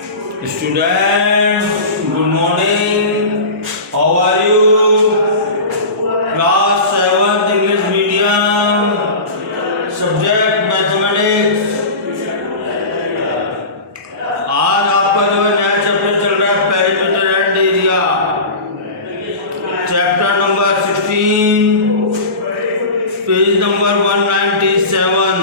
Students, good morning. How are you? Class 7th English medium. Subject mathematics. आज आपका जो है नया चैप्टर चल रहा है perimeter and area. Chapter number 16, page number 197।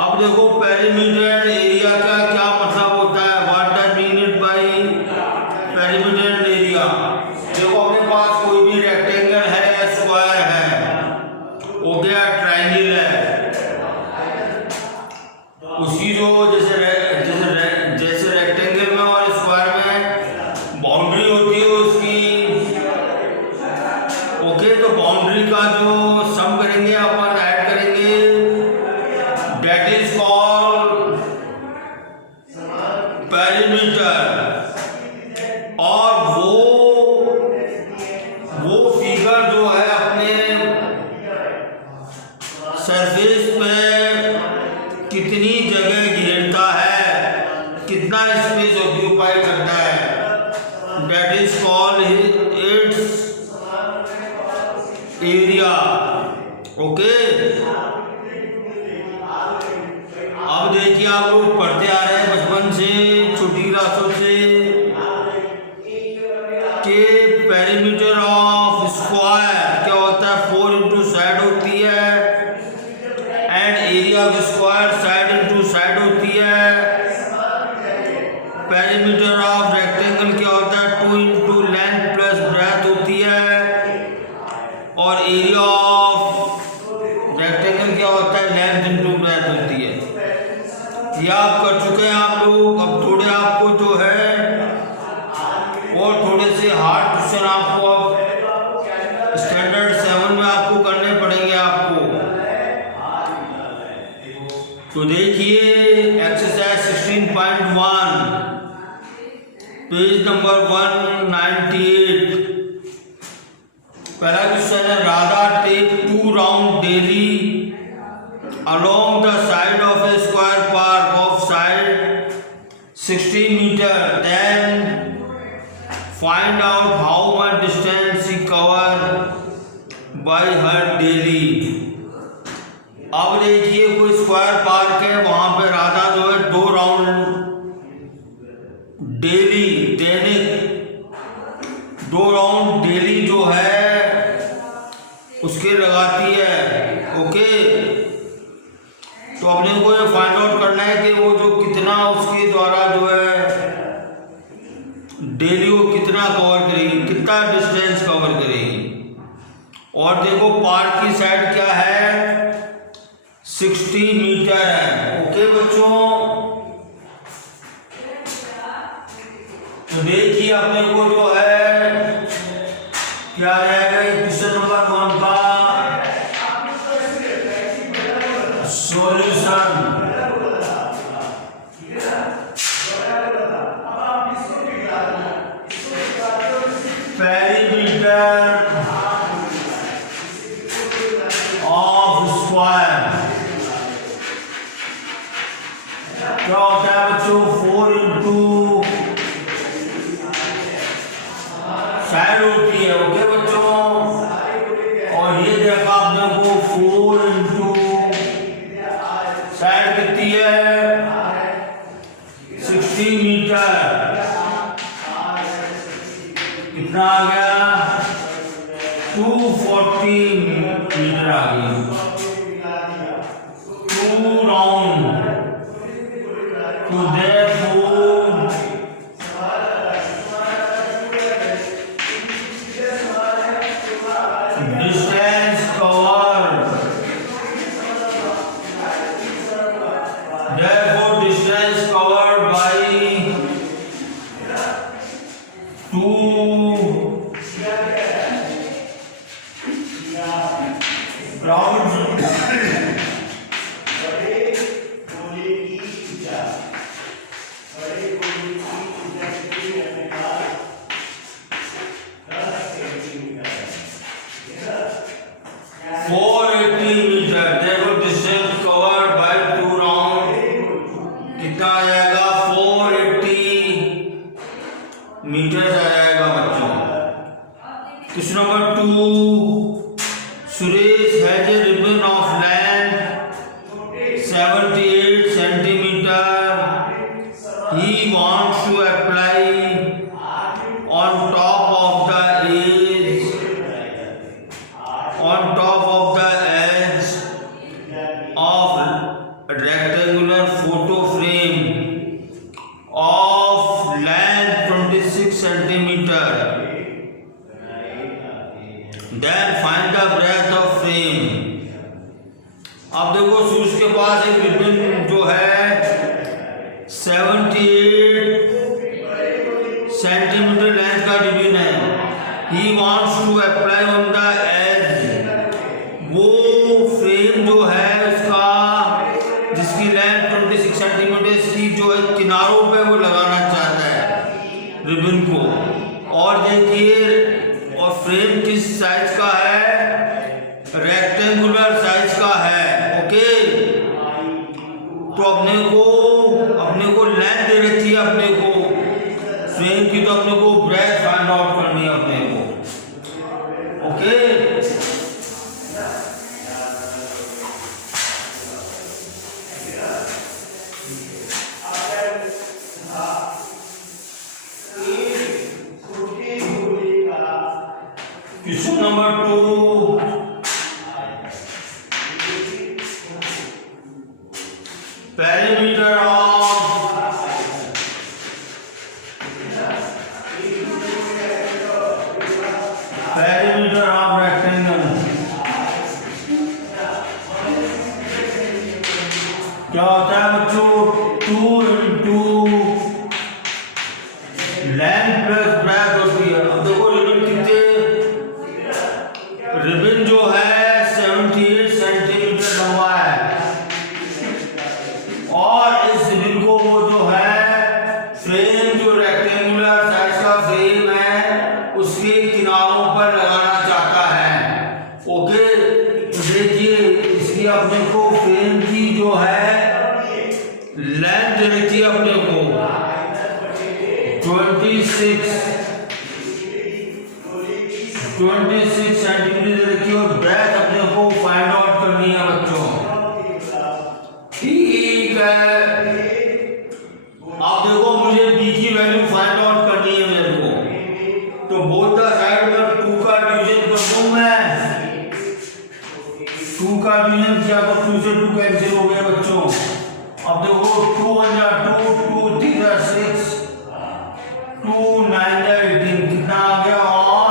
अब देखो पेरीमीटर एंड एरिया का क्या मतलब होता है। What does mean it by perimeter and area. देखो अपने पास कोई भी रेक्टेंगल है, स्क्वायर है, हो गया ट्रायंगल है, उसकी जो जैसे रेक्टेंगल में और स्क्वायर में बाउंड्री होती है उसकी, ओके, तो बाउंड्री का जो सम करेंगे अपन ऐड करेंगे, दैट इज कॉल्ड पेरीमीटर। और वो फिगर जो है अपने सरफेस पे कितनी जगह घेरता है, कितना स्पेस ऑक्यूपाई करता है, that is called its area. Okay, अब देखिए आप लोग पढ़ते आ रहे हैं बचपन से, छोटी क्लासों से, कि पेरीमीटर ऑफ स्क्वायर क्या होता है, 4 इंटू साइड होती है, and area of square side into side होती है। पेरीमीटर ऑफ रेक्टेंगल क्या होता है, 2 इंटू लेंथ प्लस ब्रेथ होती है, और एरिया ऑफ रेक्टेंगल क्या होता है, लेंथ इंटू ब्रेथ होती है। ये आप कर चुके हैं आप लोग। अब थोड़े आपको जो है और थोड़े से हार्ड क्वेश्चन आपको अब स्टैंडर्ड 7 में आपको करने पड़ेंगे आपको। तो देखिए एक्सरसाइज 16.1 पेज नंबर 198। पहला क्वेश्चन है, Radha take 2 round daily along the side of a square park of side 60 meter, then find out how much distance she cover by her daily। अब देखिए कोई स्क्वायर पार्क है, वहां पे राधा जो है 2 राउंड डेली, दैनिक 2 राउंड डेली जो है उसके लगाती है। ओके, तो अपने को ये फाइंड आउट करना है कि वो जो कितना उसके द्वारा जो है डेली वो कितना कवर करेगी, कितना डिस्टेंस कवर करेगी। और देखो पार्क की साइड क्या है, 60 मीटर है। ओके बच्चों, तो देखिए अपने को जो है क्या रहेगा क्वेश्चन नंबर 1 का सॉल्यूशन। पेरीमीटर ऑफ स्क्वायर क्या होता है बच्चों, 4 इंटू साइड होती है। ओके बच्चों, और ये देखा आपने को 4 इंटू साइड कितनी है, 60 मीटर। कितना आ गया, 240 मीटर आ गई। 2 राउंड, तो therefore distance covered, therefore distance covered by 2 rounds जाएगा 480 मीटर आ जाएगा बच्चों। Question number 2, Suresh has a ribbon of length 78 centimetre, he wants to apply on top of the edge of rectangular photo frame of length 26 centimeter. Then find the breadth of frame. अब देखो सूर्य के पास एक ribbon जो है 78 centimetre length का ribbon है। He wants to apply on the edge. वो frame जो है उसका जिसकी लेंथ 26 सेंटीमीटर इसकी जो है किनारों पे वो लगाना चाहता है रिबन को। और देखिए और फ्रेम किस साइज का है, रेक्टेंगुलर साइज का है। ओके, तो अपने को लेंथ दे रखी है अपने को फ्रेम की, तो अपने को ब्रेथ फाइंड आउट करनी है अपने को। Okay, question number 2, perimeter of rectangle क्या होता है बच्चों? 2 into लेंथ प्लस ब्रेथ होती है। अब देखो रिबन जो है 78 सेंटीमीटर लंबा है और इस रिबन को वो जो है फ्रेम जो रेक्टेंगुलर साइज का फ्रेम है उसके किनारों पर लगाना चाहता है। ओके, तो देखिए इसकी अपने को फ्रेम की जो है लेंथ रखी है अपने को 26 सेंटीमीटर रखी और ब्रेथ अपने को फाइंड आउट करनी है बच्चों। ठीक है, अब देखो मुझे बी की वैल्यू फाइंड आउट करनी है मेरे को, तो बोथ द साइड पर 2 का डिवीजन कर दूं मैं। 2 का डिवीजन किया तो 2 से 2 कैंसिल हो गए बच्चों। अब देखो 2 1 जा 2, 2 3 जा 6, 2 9 जा 18, कितना आ गया और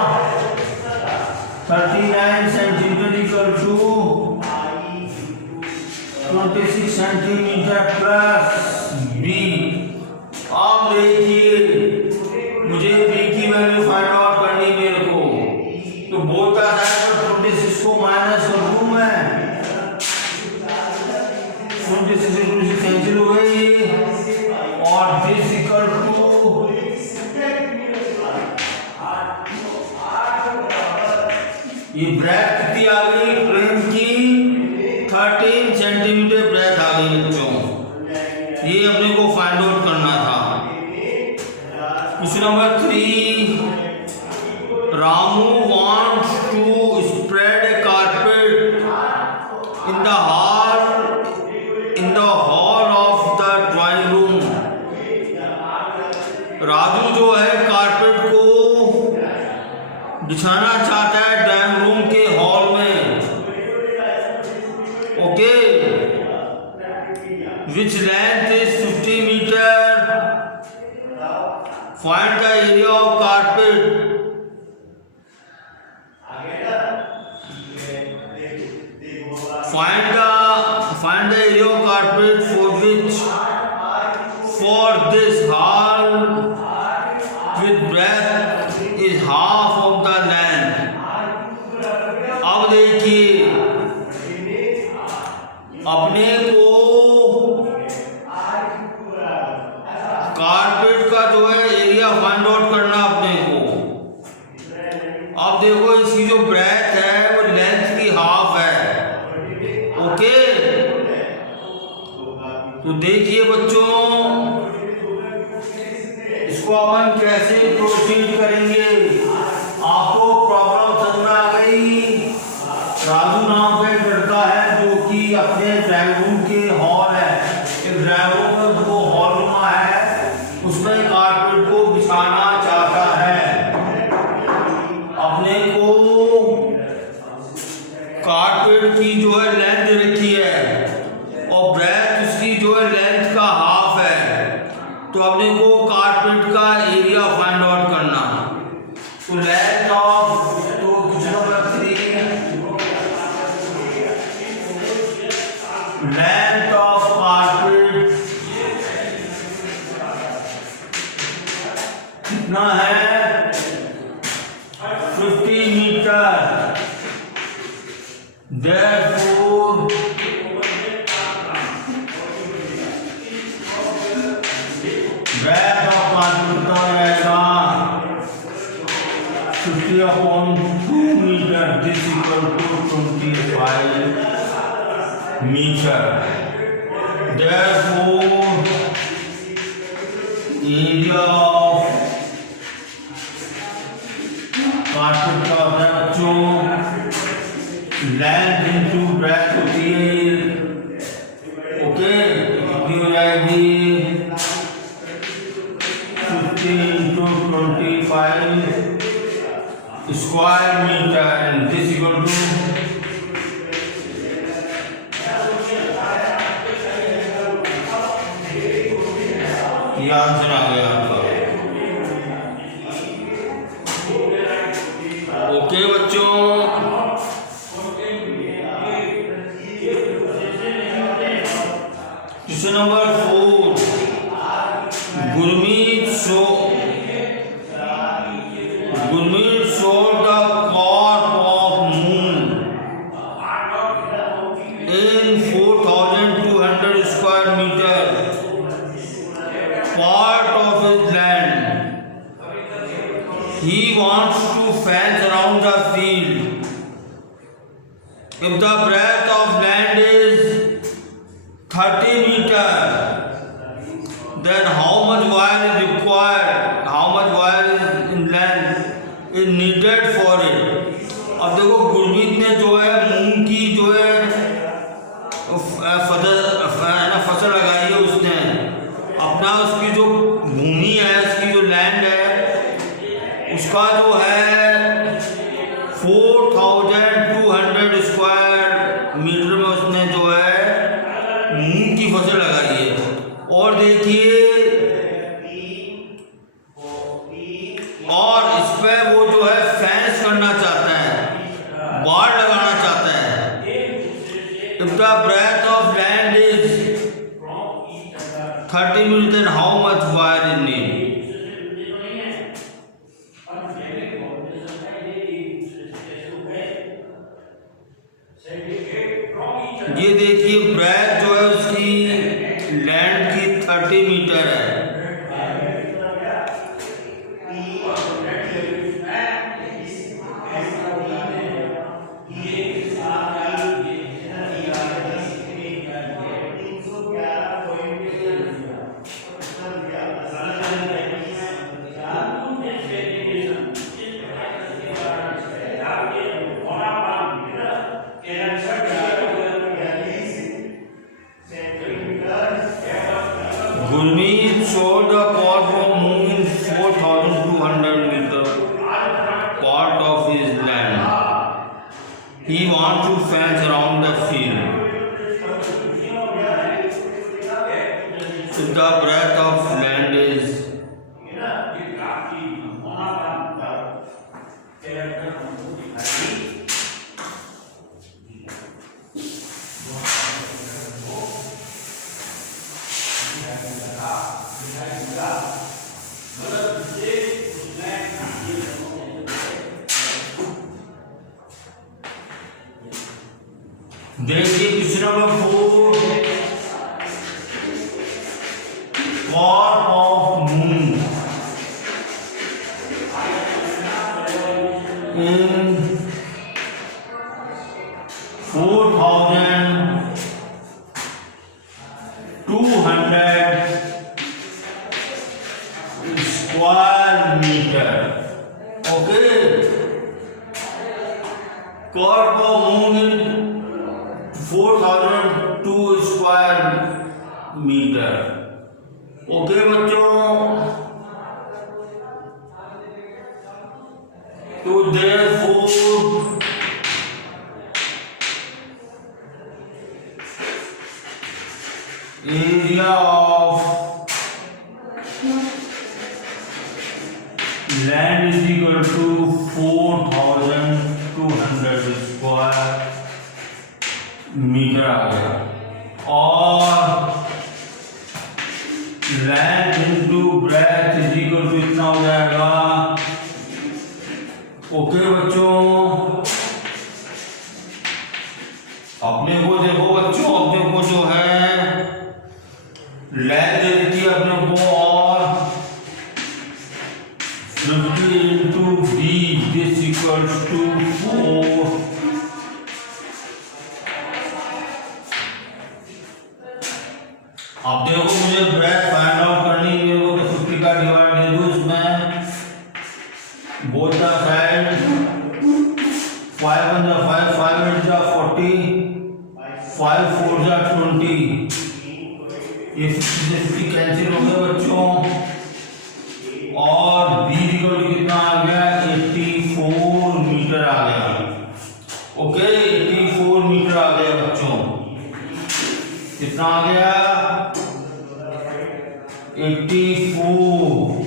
39 centimetre equal to 26 centimetre plus B. अब देखिए मुझे बी की वैल्यू फाइंड आउट करनी मेरे को, तो बोथ द साइड पर 26 को माइनस कर दूं मैं। 26 से 26 कैंसिल हो गई और दिस इक्वल टू ये ब्रेथ कितनी आ गई फ्रेम की 13 सेंटीमीटर ब्रेथ आ गई बच्चों। ये अपने को फाइंड आउट करना था। Question number 3, Ramu wants to spread a carpet in the hall of the drawing room. Raju जो है कारपेट को बिछाना चाहता है ड्राइंग रूम के हॉल में। Okay, which length is 50 meter? Find the area of carpet. Find the area of carpet for this hall with breadth is half of the length. अब देखिए अपने को कारपेट का जो है एरिया फाइंड आउट करना अपने को। अब देखो इसकी जो ब्रेथ है वो लेंथ की हाफ है। ओके, तो देखिए बच्चों इसको अपन कैसे प्रोसीड करेंगे, आपको प्रॉब्लम समझ में आ गई। राजू नाम का एक लड़का है जो कि अपने ड्राइंग रूम के हॉल है, एक ड्राइंग रूम में वो हॉल रूमा है, उसमें कारपेट को बिछाना चाहता है। अपने को कारपेट की जो है लेंथ रखी है और ब्रेथ उसकी जो है लेंथ का हाफ है, तो अपने को कारपेट का एरिया फाइंड आउट करना। तो length of length of carpet कितना है 50 metre. Therefore breadth of carpet का रहेगा 50/2 metre, this equal to 25 meter. Therefore, area of carpet का बच्चों length into breadth होती है, ओके, कितनी हो जाएगी 50 into 25 square meter and this equal to ये आंसर आ गया आपका। ओके बच्चों, question number 4, Gurmeet show the crop of moon in 4200 square metre part of his land. He wants to fence around the field. If the breadth of land is 30 meter, then how much wire is required? How much wire is in land is needed for it? अब देखो गुरमीत ने जो है मूंग की जो है फसल लगाई है, उसने अपना उसकी जो भूमि है, उसकी जो लैंड है, उसका जो है 4200 स्क्वायर मीटर में उसने जो है मूंग की फसल लगाई है। और देखिए, और इस पे वो जो है फेंस करना चाहता है, बाड़ लगाना चाहता है। If the breadth of land is 30 meter, then how much wire is needed? ये देखिए ब्रेथ जो है उसकी लैंड की 30 मीटर है। Gurmeet showed the corp of moon in 4200 meter part of his land. He wants to fence around the field. If the breadth of land is देखिए question number 4, corp of moon in 4200 square square metre. Okay, cord को move in 4002 square metre. Okay बच्चों, तो therefore area of land is equal to 4200 square metre आ गया, और land into breadth is equal to इतना हो जाएगा। Okay बच्चों, अपने को देखो बच्चों, अपने को जो है लैंड दे देती है अपने को, और 50 into B this equals to 4। अब देखो मुझे ब्रेथ फाइंड आउट करनी है, मेरे को तो 50 का डिवाइड दे दो इसमें, both the side 5 on the 5, 5 8 जा 40, 5 4 जा 20, ये 50 कैंसिल हो गए बच्चों, और b इक्वल टू कितना आ गया, 84 मीटर आ गया। ओके, 84 मीटर आ गया बच्चों, कितना आ गया, 84।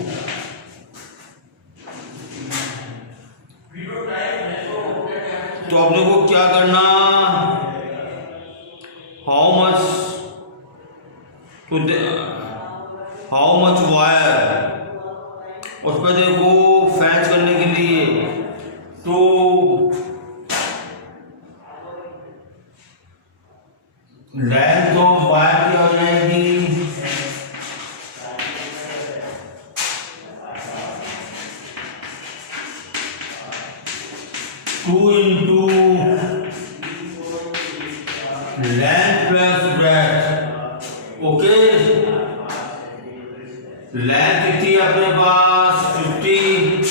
तो आप लोगों को क्या करना, हाउ मच वायर, उस पर देखो फैच करने के लिए, तो लेंथ ऑफ वायर क्या हो जाएगी, two into length plus breadth. Okay, length कितनी अपने पास 50,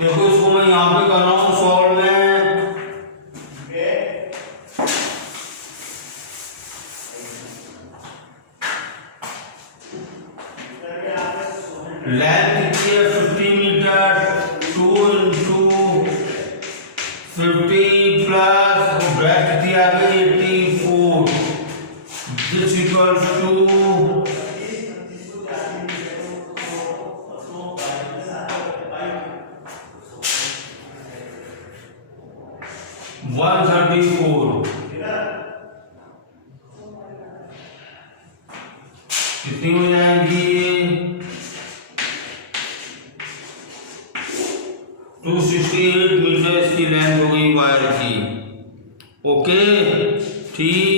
देखो इसको मैं यहां पे कर रहा हूं सॉल्व में, लेंथ कितनी है 50 मीटर, 2 इंटू 50 प्लस ब्रेथ कितनी आ गई 84, दिस इक्वल्स टू 134, कितनी हो जाएगी, 268 मीटर इसकी लेंथ हो गई वायर की। ओके, ठीक।